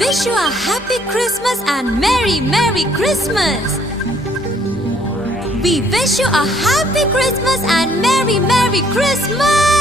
wish you a happy Christmas and Merry Christmas. We wish you a happy Christmas and Merry Christmas.